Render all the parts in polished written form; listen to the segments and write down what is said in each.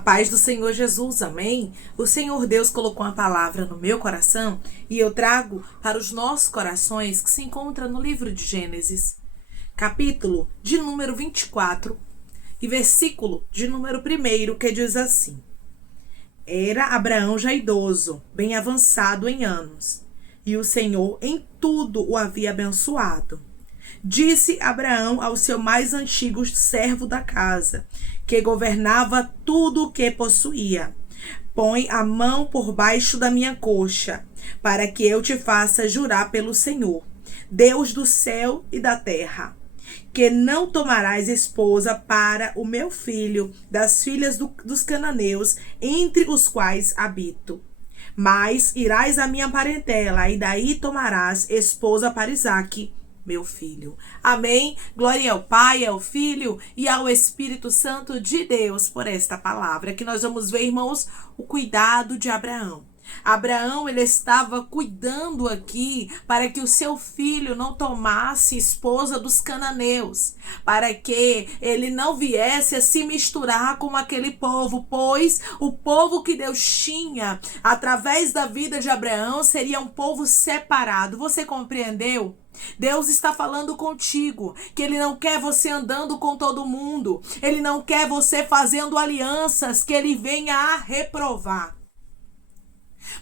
paz do Senhor Jesus, amém? O Senhor Deus colocou uma palavra no meu coração e eu trago para os nossos corações que se encontra no livro de Gênesis, capítulo de número 24 e versículo de número 1, que diz assim: Era Abraão já idoso, bem avançado em anos, e o Senhor em tudo o havia abençoado. Disse Abraão ao seu mais antigo servo da casa, que governava tudo o que possuía: Põe a mão por baixo da minha coxa, para que eu te faça jurar pelo Senhor, Deus do céu e da terra, que não tomarás esposa para o meu filho das filhas dos cananeus, entre os quais habito. Mas irás à minha parentela, e daí tomarás esposa para Isaque, meu filho. Amém. Glória ao Pai, ao Filho e ao Espírito Santo de Deus por esta palavra. Que nós vamos ver, irmãos, o cuidado de Abraão. Abraão, ele estava cuidando aqui para que o seu filho não tomasse esposa dos cananeus, para que ele não viesse a se misturar com aquele povo, pois o povo que Deus tinha através da vida de Abraão seria um povo separado. Você compreendeu? Deus está falando contigo, que Ele não quer você andando com todo mundo, Ele não quer você fazendo alianças que Ele venha a reprovar.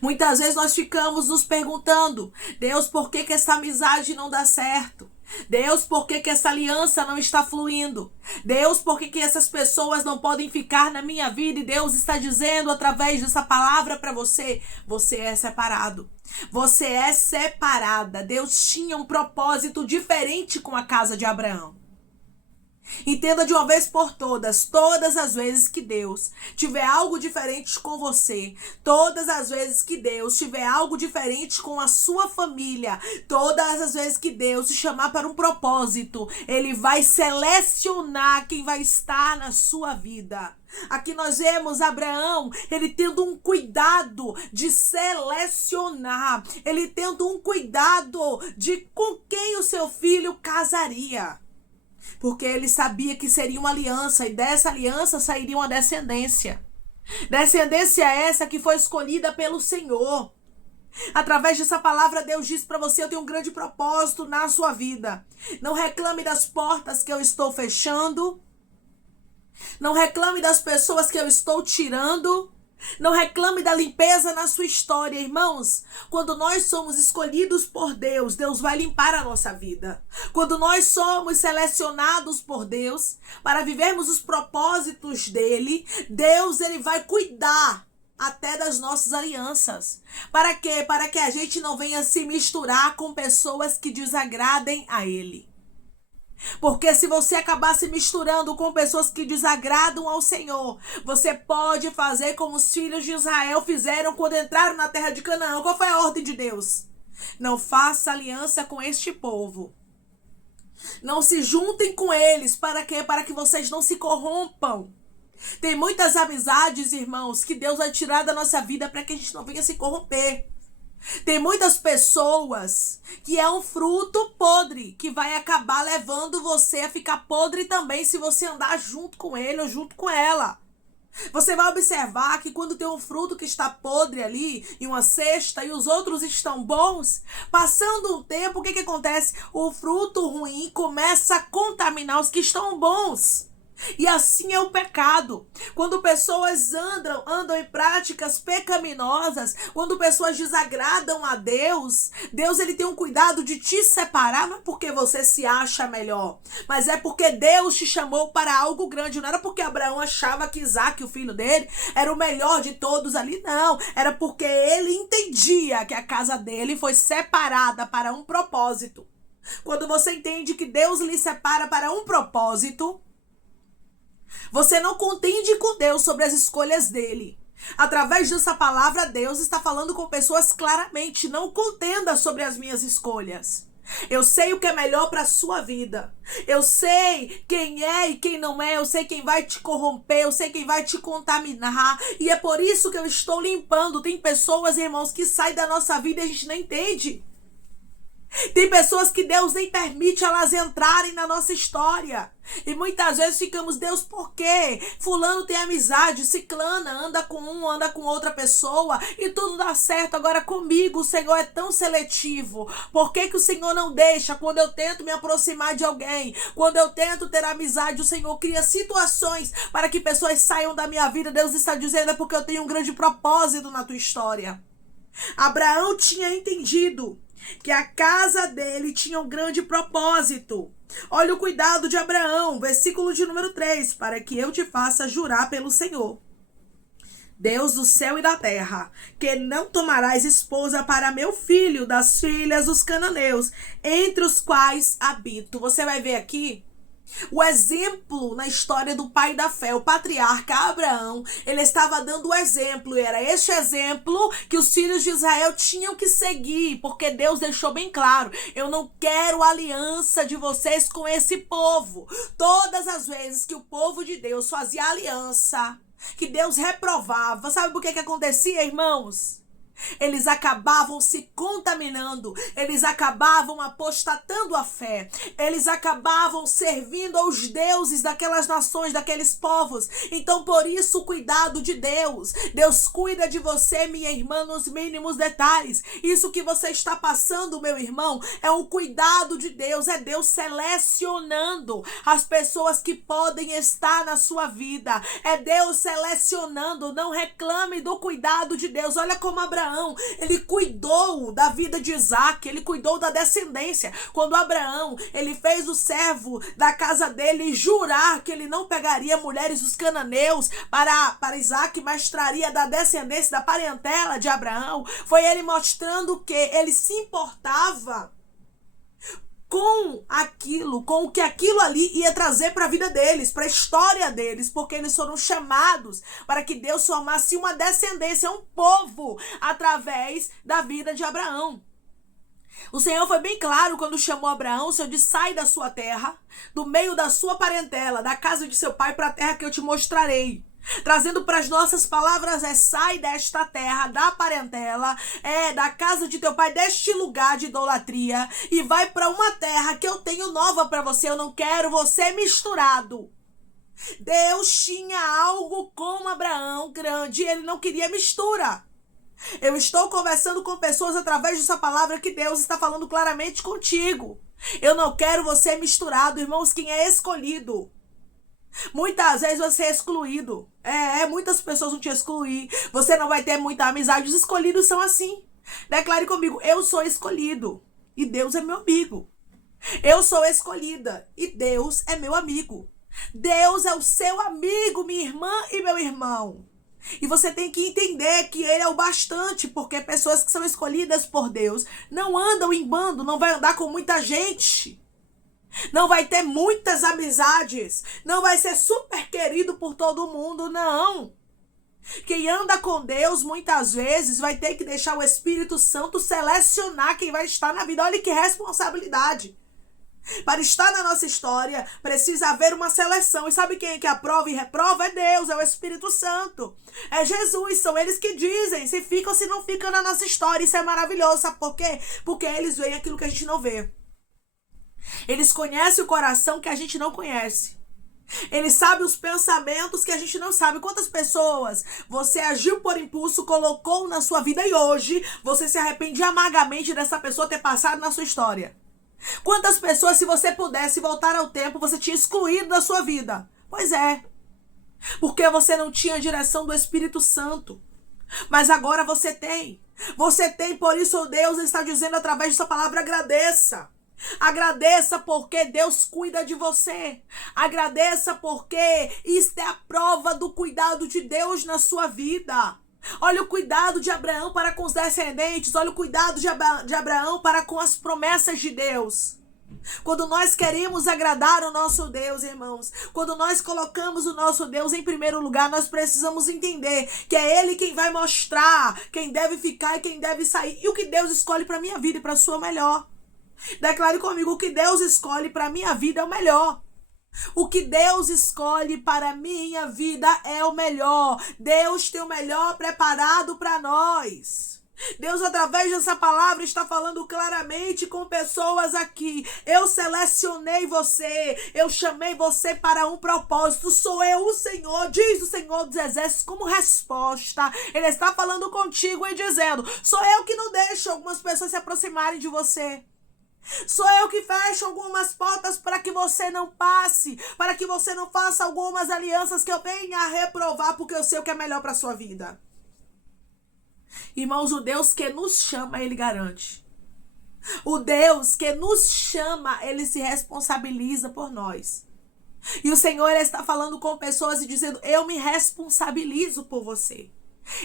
Muitas vezes nós ficamos nos perguntando: Deus, por que essa amizade não dá certo? Deus, por que essa aliança não está fluindo? Deus, por que essas pessoas não podem ficar na minha vida? E Deus está dizendo através dessa palavra para você: você é separado. Você é separada. Deus tinha um propósito diferente com a casa de Abraão. Entenda de uma vez por todas as vezes que Deus tiver algo diferente com você, todas as vezes que Deus tiver algo diferente com a sua família, todas as vezes que Deus te chamar para um propósito, Ele vai selecionar quem vai estar na sua vida. Aqui nós vemos Abraão, ele tendo um cuidado de selecionar, ele tendo um cuidado de com quem o seu filho casaria. Porque ele sabia que seria uma aliança, e dessa aliança sairia uma descendência. Descendência essa que foi escolhida pelo Senhor. Através dessa palavra, Deus diz para você: eu tenho um grande propósito na sua vida. Não reclame das portas que eu estou fechando. Não reclame das pessoas que eu estou tirando. Não reclame da limpeza na sua história, irmãos. Quando nós somos escolhidos por Deus, Deus vai limpar a nossa vida. Quando nós somos selecionados por Deus para vivermos os propósitos dele, Deus, ele vai cuidar até das nossas alianças. Para quê? Para que a gente não venha se misturar com pessoas que desagradem a ele. Porque se você acabar se misturando com pessoas que desagradam ao Senhor, você pode fazer como os filhos de Israel fizeram quando entraram na terra de Canaã. Qual foi a ordem de Deus? Não faça aliança com este povo. Não se juntem com eles. Para quê? Para que vocês não se corrompam. Tem muitas amizades, irmãos, que Deus vai tirar da nossa vida para que a gente não venha se corromper. Tem muitas pessoas que é um fruto podre, que vai acabar levando você a ficar podre também se você andar junto com ele ou junto com ela. Você vai observar que quando tem um fruto que está podre ali em uma cesta e os outros estão bons, passando um tempo, o que acontece? O fruto ruim começa a contaminar os que estão bons. E assim é o pecado. Quando pessoas andam em práticas pecaminosas, quando pessoas desagradam a Deus, Deus, ele tem um cuidado de te separar, não é porque você se acha melhor, mas é porque Deus te chamou para algo grande. Não era porque Abraão achava que Isaque, o filho dele, era o melhor de todos ali, não. Era porque ele entendia que a casa dele foi separada para um propósito. Quando você entende que Deus lhe separa para um propósito, você não contende com Deus sobre as escolhas dele. Através dessa palavra, Deus está falando com pessoas claramente: não contenda sobre as minhas escolhas. Eu sei o que é melhor para a sua vida. Eu sei quem é e quem não é. Eu sei quem vai te corromper. Eu sei quem vai te contaminar. E é por isso que eu estou limpando. Tem pessoas, irmãos, que saem da nossa vida e a gente não entende. Tem pessoas que Deus nem permite elas entrarem na nossa história. E muitas vezes ficamos, Deus, por quê? Fulano tem amizade, ciclana, anda com um, anda com outra pessoa e tudo dá certo. Agora comigo o Senhor é tão seletivo. Por que o Senhor não deixa quando eu tento me aproximar de alguém? Quando eu tento ter amizade, o Senhor cria situações para que pessoas saiam da minha vida. Deus está dizendo, é porque eu tenho um grande propósito na tua história. Abraão tinha entendido que a casa dele tinha um grande propósito. Olha o cuidado de Abraão, versículo de número 3, para que eu te faça jurar pelo Senhor, Deus do céu e da terra, que não tomarás esposa para meu filho das filhas dos cananeus, entre os quais habito. Você vai ver aqui o exemplo na história do pai da fé, o patriarca Abraão. Ele estava dando o exemplo, e era este exemplo que os filhos de Israel tinham que seguir, porque Deus deixou bem claro, eu não quero aliança de vocês com esse povo. Todas as vezes que o povo de Deus fazia aliança, que Deus reprovava, sabe por que acontecia, irmãos? Eles acabavam se contaminando, eles acabavam apostatando a fé, eles acabavam servindo aos deuses daquelas nações, daqueles povos. Então, por isso, o cuidado de Deus. Deus cuida de você, minha irmã, nos mínimos detalhes. Isso que você está passando, meu irmão, é um cuidado de Deus, é Deus selecionando as pessoas que podem estar na sua vida, é Deus selecionando. Não reclame do cuidado de Deus. Olha como Abraão, ele cuidou da vida de Isaac, ele cuidou da descendência. Quando Abraão, ele fez o servo da casa dele jurar que ele não pegaria mulheres dos cananeus para Isaac, mas traria da descendência, da parentela de Abraão, foi ele mostrando que ele se importava com aquilo, com o que aquilo ali ia trazer para a vida deles, para a história deles, porque eles foram chamados para que Deus formasse uma descendência, um povo, através da vida de Abraão. O Senhor foi bem claro quando chamou Abraão. O Senhor disse, sai da sua terra, do meio da sua parentela, da casa de seu pai, para a terra que eu te mostrarei. Trazendo para as nossas palavras, sai desta terra, da parentela, da casa de teu pai, deste lugar de idolatria, e vai para uma terra que eu tenho nova para você. Eu não quero você misturado. Deus tinha algo com Abraão grande, ele não queria mistura. Eu estou conversando com pessoas através dessa palavra que Deus está falando claramente contigo. Eu não quero você misturado, irmãos. Quem é escolhido, muitas vezes você é excluído. Muitas pessoas vão te excluir. Você não vai ter muita amizade. Os escolhidos são assim. Declare comigo, eu sou escolhido e Deus é meu amigo. Eu sou escolhida e Deus é meu amigo. Deus é o seu amigo, minha irmã e meu irmão. E você tem que entender que ele é o bastante, porque pessoas que são escolhidas por Deus não andam em bando, não vai andar com muita gente. Não vai ter muitas amizades, não vai ser super querido por todo mundo, não. Quem anda com Deus, muitas vezes, vai ter que deixar o Espírito Santo selecionar quem vai estar na vida. Olha que responsabilidade. Para estar na nossa história, precisa haver uma seleção. E sabe quem é que aprova e reprova? É Deus, é o Espírito Santo. É Jesus, são eles que dizem se fica ou se não fica na nossa história. Isso é maravilhoso, sabe por quê? Porque eles veem aquilo que a gente não vê. Eles conhecem o coração que a gente não conhece. Eles sabem os pensamentos que a gente não sabe. Quantas pessoas você agiu por impulso, colocou na sua vida e hoje você se arrepende amargamente dessa pessoa ter passado na sua história? Quantas pessoas, se você pudesse voltar ao tempo, você tinha excluído da sua vida? Pois é, porque você não tinha a direção do Espírito Santo. Mas agora você tem. Você tem, por isso Deus está dizendo através dessa palavra, agradeça. Agradeça porque Deus cuida de você. Agradeça porque isto é a prova do cuidado de Deus na sua vida. Olha o cuidado de Abraão para com os descendentes. Olha o cuidado de Abraão para com as promessas de Deus. Quando nós queremos agradar o nosso Deus, irmãos, quando nós colocamos o nosso Deus em primeiro lugar, nós precisamos entender que é Ele quem vai mostrar quem deve ficar e quem deve sair. E o que Deus escolhe para a minha vida e para a sua melhor. Declare comigo, o que Deus escolhe para a minha vida é o melhor. O que Deus escolhe para a minha vida é o melhor. Deus tem o melhor preparado para nós. Deus, através dessa palavra, está falando claramente com pessoas aqui. Eu selecionei você, eu chamei você para um propósito. Sou eu o Senhor, diz o Senhor dos Exércitos como resposta. Ele está falando contigo e dizendo: sou eu que não deixo algumas pessoas se aproximarem de você. Sou eu que fecho algumas portas para que você não passe, para que você não faça algumas alianças que eu venha a reprovar, porque eu sei o que é melhor para a sua vida. Irmãos, o Deus que nos chama, Ele garante. O Deus que nos chama, Ele se responsabiliza por nós. E o Senhor está falando com pessoas e dizendo: eu me responsabilizo por você.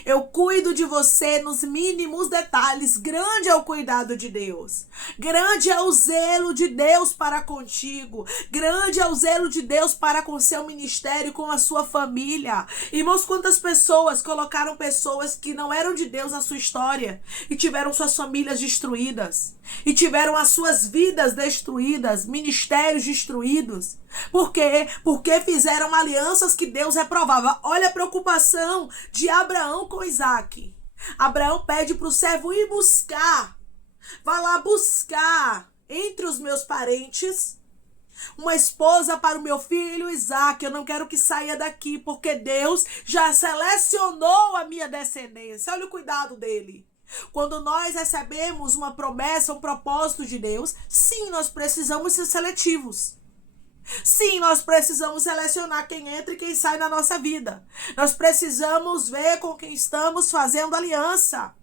Eu cuido de você nos mínimos detalhes. Grande é o cuidado de Deus. Grande é o zelo de Deus para contigo. Grande é o zelo de Deus para com seu ministério, com a sua família. Irmãos, quantas pessoas colocaram pessoas que não eram de Deus na sua história e tiveram suas famílias destruídas, e tiveram as suas vidas destruídas, ministérios destruídos. Por quê? Porque fizeram alianças que Deus reprovava. Olha a preocupação de Abraão com Isaac. Abraão pede para o servo ir buscar. Vá lá buscar entre os meus parentes uma esposa para o meu filho Isaac. Eu não quero que saia daqui, porque Deus já selecionou a minha descendência. Olha o cuidado dele. Quando nós recebemos uma promessa, um propósito de Deus, sim, nós precisamos ser seletivos. Sim, nós precisamos selecionar quem entra e quem sai na nossa vida. Nós precisamos ver com quem estamos fazendo aliança.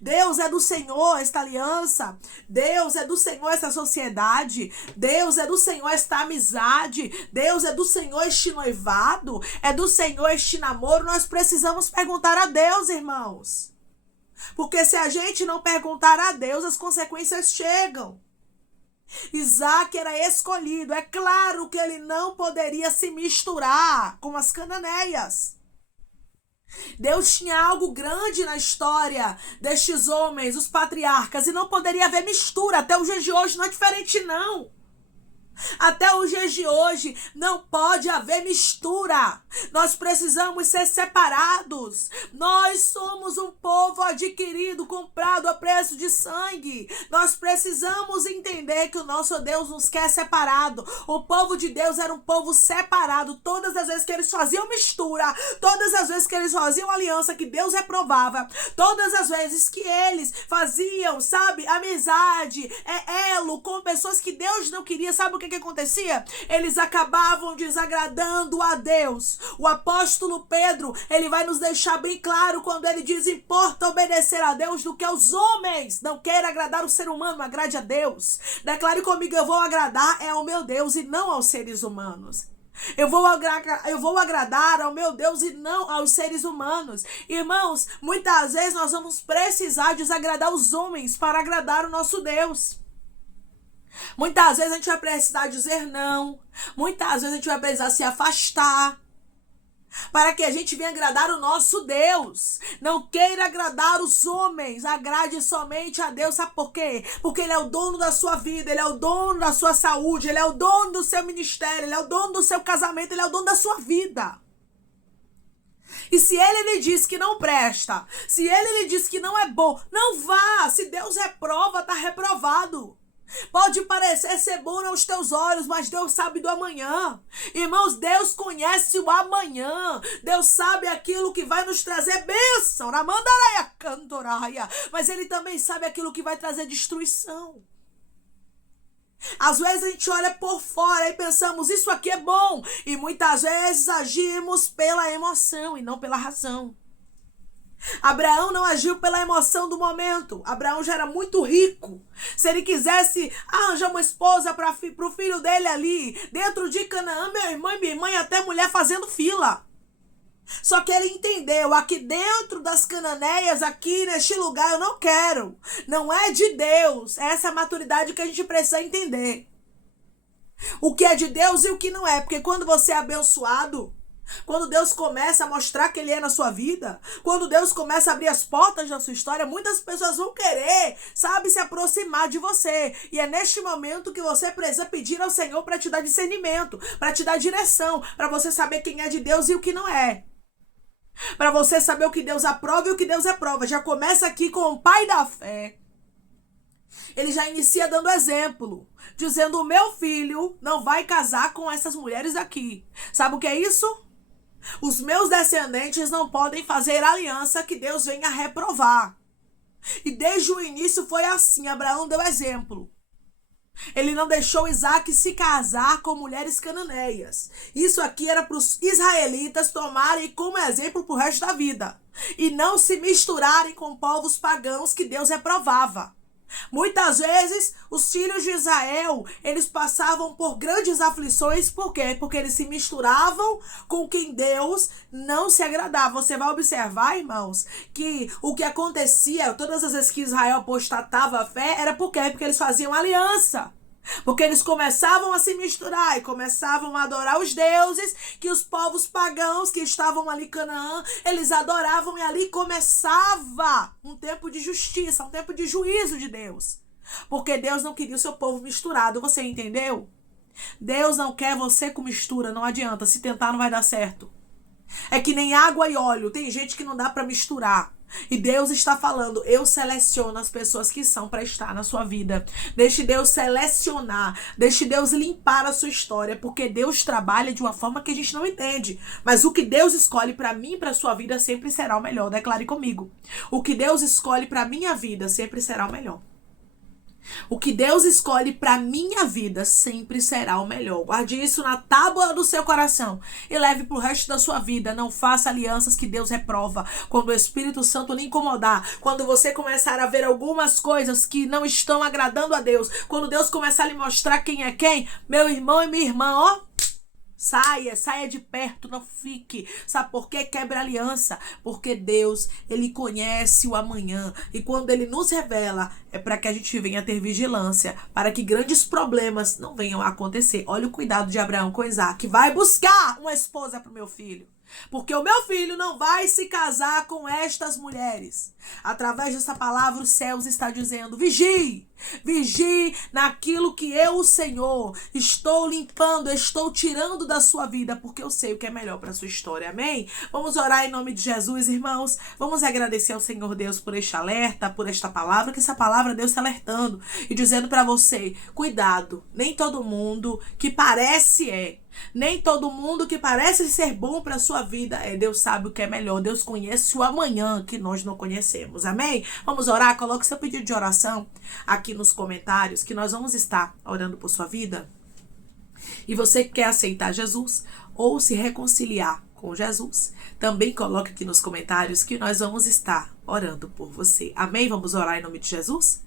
Deus é do Senhor esta aliança. Deus é do Senhor esta sociedade. Deus é do Senhor esta amizade. Deus é do Senhor este noivado. É do Senhor este namoro. Nós precisamos perguntar a Deus, irmãos. Porque se a gente não perguntar a Deus, as consequências chegam. Isaac era escolhido. É claro que ele não poderia se misturar com as cananeias. Deus tinha algo grande na história destes homens, os patriarcas, e não poderia haver mistura. Até os dias de hoje não é diferente, não. Até os dias de hoje não pode haver mistura. Nós precisamos ser separados. Nós somos um povo adquirido, comprado a preço de sangue. Nós precisamos entender que o nosso Deus nos quer separado. O povo de Deus era um povo separado. Todas as vezes que eles faziam mistura, todas as vezes que eles faziam aliança que Deus reprovava, todas as vezes que eles faziam, amizade, elo com pessoas que Deus não queria, sabe o que acontecia? Eles acabavam desagradando a Deus. O apóstolo Pedro, ele vai nos deixar bem claro quando ele diz: importa obedecer a Deus do que aos homens. Não queira agradar o ser humano, agrade a Deus. Declare comigo: eu vou agradar ao meu Deus e não aos seres humanos. Eu vou agradar ao meu Deus e não aos seres humanos. Irmãos, muitas vezes nós vamos precisar desagradar os homens para agradar o nosso Deus. Muitas vezes a gente vai precisar dizer não. Muitas vezes a gente vai precisar se afastar para que a gente venha agradar o nosso Deus. Não queira agradar os homens, agrade somente a Deus. Sabe por quê? Porque Ele é o dono da sua vida, Ele é o dono da sua saúde, Ele é o dono do seu ministério, Ele é o dono do seu casamento, Ele é o dono da sua vida. E se Ele lhe diz que não presta, se Ele lhe diz que não é bom, não vá. Se Deus reprova, está reprovado. Pode parecer ser bom aos teus olhos, mas Deus sabe do amanhã. Irmãos, Deus conhece o amanhã. Deus sabe aquilo que vai nos trazer bênção, mas Ele também sabe aquilo que vai trazer destruição. Às vezes a gente olha por fora e pensamos: isso aqui é bom. E muitas vezes agimos pela emoção e não pela razão. Abraão não agiu pela emoção do momento. Abraão já era muito rico. Se ele quisesse arranjar uma esposa para o filho dele ali, dentro de Canaã, meu irmão e minha irmã, até mulher fazendo fila. Só que ele entendeu: aqui dentro das cananeias, aqui neste lugar, eu não quero. Não é de Deus. É essa maturidade que a gente precisa entender. O que é de Deus e o que não é. Porque quando você é abençoado, quando Deus começa a mostrar que Ele é na sua vida, quando Deus começa a abrir as portas da sua história, muitas pessoas vão querer, se aproximar de você. E é neste momento que você precisa pedir ao Senhor para te dar discernimento, para te dar direção, para você saber quem é de Deus e o que não é. Para você saber o que Deus aprova e o que Deus reprova. Já começa aqui com o pai da fé. Ele já inicia dando exemplo, dizendo: o meu filho não vai casar com essas mulheres aqui. Sabe o que é isso? Os meus descendentes não podem fazer aliança que Deus venha reprovar. E desde o início foi assim, Abraão deu exemplo. Ele não deixou Isaac se casar com mulheres cananeias. Isso aqui era para os israelitas tomarem como exemplo para o resto da vida. E não se misturarem com povos pagãos que Deus reprovava. Muitas vezes, os filhos de Israel, eles passavam por grandes aflições. Por quê? Porque eles se misturavam com quem Deus não se agradava. Você vai observar, irmãos, que o que acontecia, todas as vezes que Israel apostatava a fé, era por quê? Porque eles faziam aliança. Porque eles começavam a se misturar e começavam a adorar os deuses que os povos pagãos que estavam ali em Canaã, eles adoravam, e ali começava um tempo de justiça, um tempo de juízo de Deus. Porque Deus não queria o seu povo misturado, você entendeu? Deus não quer você com mistura, não adianta, se tentar não vai dar certo. É que nem água e óleo, tem gente que não dá para misturar. E Deus está falando: eu seleciono as pessoas que são para estar na sua vida. Deixe Deus selecionar, deixe Deus limpar a sua história, porque Deus trabalha de uma forma que a gente não entende. Mas o que Deus escolhe para mim e para sua vida sempre será o melhor. Declare comigo: o que Deus escolhe para minha vida sempre será o melhor. O que Deus escolhe para minha vida sempre será o melhor. Guarde isso na tábua do seu coração e leve para o resto da sua vida. Não faça alianças que Deus reprova. Quando o Espírito Santo lhe incomodar, quando você começar a ver algumas coisas que não estão agradando a Deus, quando Deus começar a lhe mostrar quem é quem, meu irmão e minha irmã, ó, saia de perto, não fique. Sabe por quê? Quebra aliança. Porque Deus, Ele conhece o amanhã. E quando Ele nos revela, é para que a gente venha ter vigilância, para que grandes problemas não venham a acontecer. Olha o cuidado de Abraão com Isaac. Vai buscar uma esposa para o meu filho. Porque o meu filho não vai se casar com estas mulheres. Através dessa palavra, os céus está dizendo: vigie. Vigie naquilo que eu, o Senhor, estou limpando, estou tirando da sua vida, porque eu sei o que é melhor para a sua história. Amém? Vamos orar em nome de Jesus, irmãos. Vamos agradecer ao Senhor Deus por este alerta, por esta palavra, que essa palavra Deus está alertando e dizendo para você: cuidado, nem todo mundo que parece nem todo mundo que parece ser bom para a sua vida é. Deus sabe o que é melhor. Deus conhece o amanhã que nós não conhecemos. Amém? Vamos orar? Coloque seu pedido de oração aqui nos comentários, que nós vamos estar orando por sua vida. E você que quer aceitar Jesus ou se reconciliar com Jesus, também coloque aqui nos comentários que nós vamos estar orando por você. Amém? Vamos orar em nome de Jesus?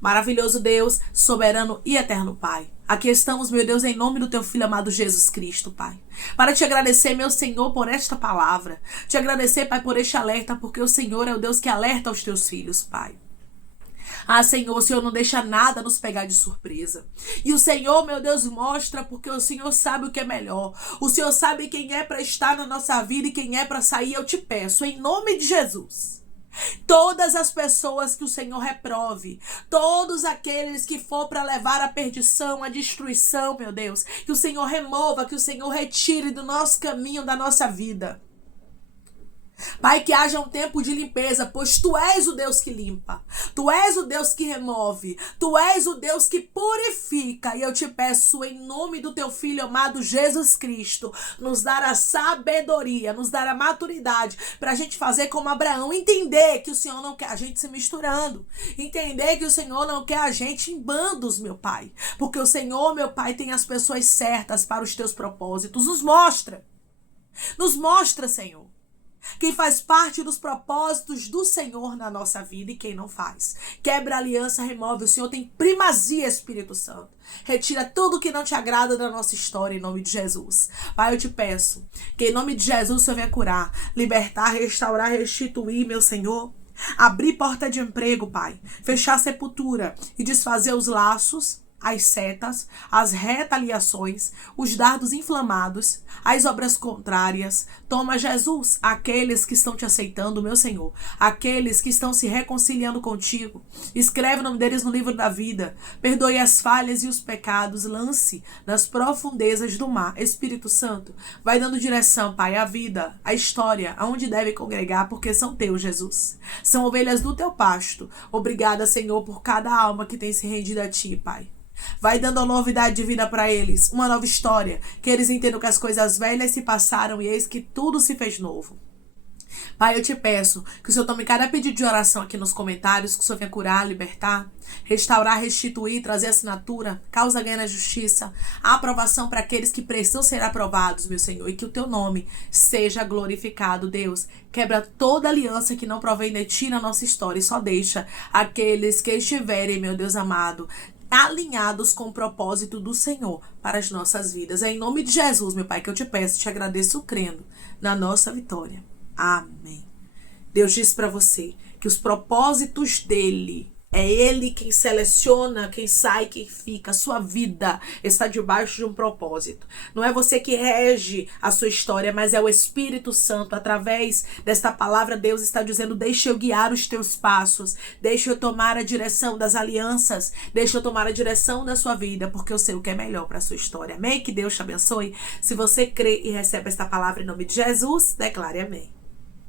Maravilhoso Deus, soberano e eterno Pai, aqui estamos, meu Deus, em nome do teu Filho amado Jesus Cristo, Pai, para te agradecer, meu Senhor, por esta palavra, te agradecer, Pai, por este alerta, porque o Senhor é o Deus que alerta os teus filhos, Pai. Ah, Senhor, o Senhor não deixa nada nos pegar de surpresa. E o Senhor, meu Deus, mostra, porque o Senhor sabe o que é melhor. O Senhor sabe quem é para estar na nossa vida e quem é para sair. Eu te peço, em nome de Jesus, todas as pessoas que o Senhor reprove, todos aqueles que for para levar à perdição, à destruição, meu Deus, que o Senhor remova, que o Senhor retire do nosso caminho, da nossa vida. Pai, que haja um tempo de limpeza, pois Tu és o Deus que limpa, Tu és o Deus que remove, Tu és o Deus que purifica. E eu te peço, em nome do Teu Filho amado Jesus Cristo, nos dar a sabedoria, nos dar a maturidade, para a gente fazer como Abraão, entender que o Senhor não quer a gente se misturando, entender que o Senhor não quer a gente em bandos, meu Pai, porque o Senhor, meu Pai, tem as pessoas certas para os Teus propósitos. Nos mostra, Senhor, quem faz parte dos propósitos do Senhor na nossa vida e quem não faz. Quebra a aliança, remove. O Senhor tem primazia, Espírito Santo. Retira tudo que não te agrada da nossa história, em nome de Jesus. Pai, eu te peço que em nome de Jesus o Senhor venha curar, libertar, restaurar, restituir, meu Senhor. Abrir porta de emprego, Pai. Fechar a sepultura e desfazer os laços. as setas, as retaliações, os dardos inflamados, as obras contrárias. Toma, Jesus, aqueles que estão te aceitando, meu Senhor, aqueles que estão se reconciliando contigo. Escreve o nome deles no livro da vida. Perdoe as falhas e os pecados. Lance nas profundezas do mar. Espírito Santo, vai dando direção, Pai, à vida, à história, aonde deve congregar, porque são teus, Jesus. São ovelhas do teu pasto. Obrigada, Senhor, por cada alma que tem se rendido a ti, Pai. Vai dando uma novidade de vida para eles, uma nova história, que eles entendam que as coisas velhas se passaram e eis que tudo se fez novo. Pai, eu te peço que o Senhor tome cada pedido de oração aqui nos comentários, que o Senhor venha curar, libertar, restaurar, restituir, trazer assinatura, causa ganha na justiça, a aprovação para aqueles que precisam ser aprovados, meu Senhor, e que o teu nome seja glorificado, Deus. Quebra toda aliança que não provém de ti na nossa história e só deixa aqueles que estiverem, meu Deus amado, alinhados com o propósito do Senhor para as nossas vidas. É em nome de Jesus, meu Pai, que eu te peço, te agradeço crendo na nossa vitória. Amém. Deus diz para você que os propósitos dele, é ele quem seleciona, quem sai, quem fica. A sua vida está debaixo de um propósito. Não é você que rege a sua história, mas é o Espírito Santo. Através desta palavra, Deus está dizendo: deixa eu guiar os teus passos. Deixa eu tomar a direção das alianças. Deixa eu tomar a direção da sua vida, porque eu sei o que é melhor para a sua história. Amém? Que Deus te abençoe. Se você crê e recebe esta palavra em nome de Jesus, declare amém.